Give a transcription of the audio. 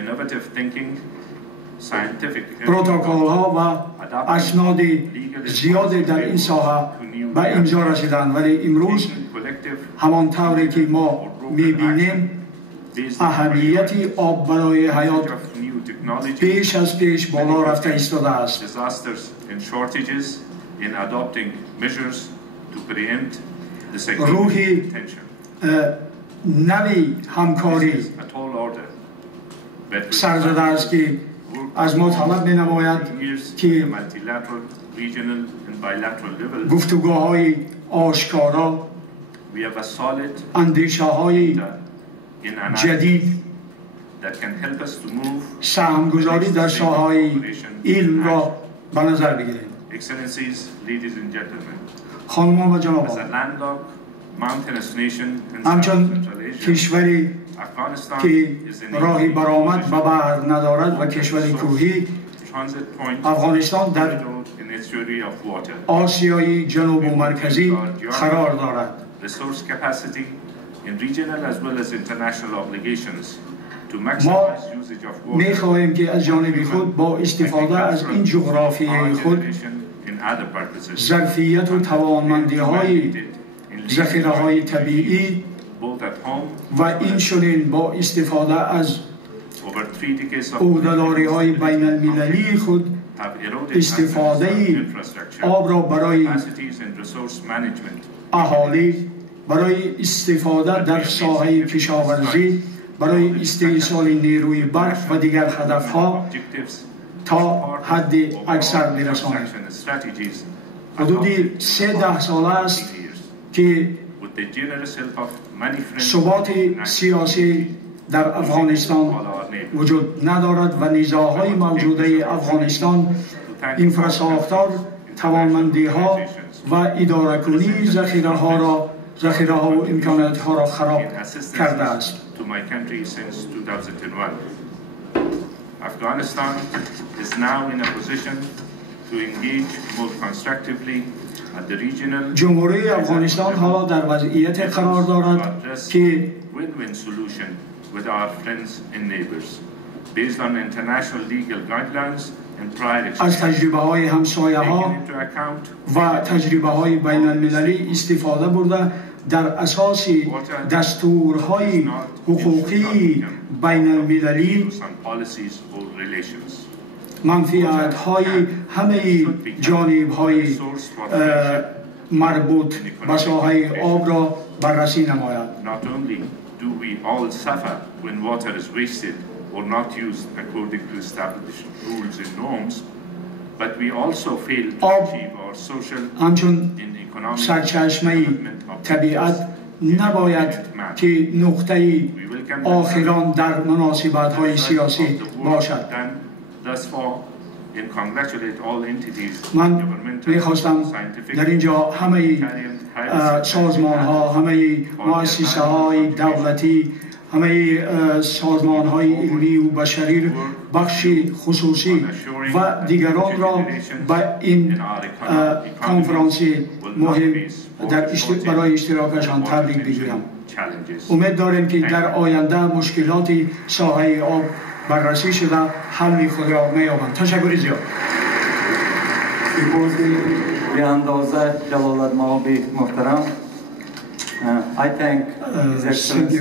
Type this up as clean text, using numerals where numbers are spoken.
innovative thinking, scientific پروتکل ها و اسناد زیادی در این ساحه به امضا رسیدند، ولی امروز همان طوری که ما میبینیم اهمیت آب برای حیات پیش از پیش بالا رفته ایستاده است. روح نوی همکاری سرزده است که از ما طلب می نماید که گفتگوهای آشکارا، اندیشه های جدید، سهمگذاری در ساحه علم را به نظر بگیریم. خانمان و جنابان، همچون کشوری که راهی برآمد به بحر ندارد و کشوری کوهی، افغانستان در آسیای جنوب و مرکزی قرار دارد. ما می خواهیم که از جانب خود با استفاده از این جغرافیای خود ظرفیت و توانمندی های ذخیره های طبیعی و این چنین با استفاده از عهده‌داری های بین المللی خود استفاده آب را برای اهالی، برای استفاده در ساحه کشاورزی، برای استحصال نیروی برق و دیگر هدفها تا حد اکثر برسانیم. حدود 13 سال است که ثبات سیاسی در افغانستان وجود ندارد و نزاع‌های موجوده افغانستان انفراساختار، توانمندی ها و اداره کنی ذخیره ها و امکانات ها را خراب کرده است. Afghanistan is now in a position to engage more constructively at the regional. جمهوری افغانستان حالا در وضعیت قرار دارد که win-win solution with our friends and neighbors based on international legal guidelines and prior از تجربه های همسایه ها و تجربه های بین المللی استفاده برده در اساس دستورهای حقوقی بین المللی منفعت های همه جانب های مربوط به ساحه آب را بررسی نماید. Not only do we all suffer when water is wasted or not used according to established rules and norms, but we also fail to achieve our social and economic سرچشمه طبیعت نباید که نقطه آخران در مناسبت های سیاسی باشد. من میخواستم در اینجا همه سازمان ها، همه مؤسسه های دولتی، همه سازمان های علمی و بشری، بخش خصوصی و دیگران را به این کنفرانس مهم برای اشتراکشان تبریک بگویم. امید داریم که در آینده مشکلات ساحه آب بررسی شده حل خود را می‌یابند. تشکر زیاد. به اندازه جلال المآب محترم. I thank His Excellency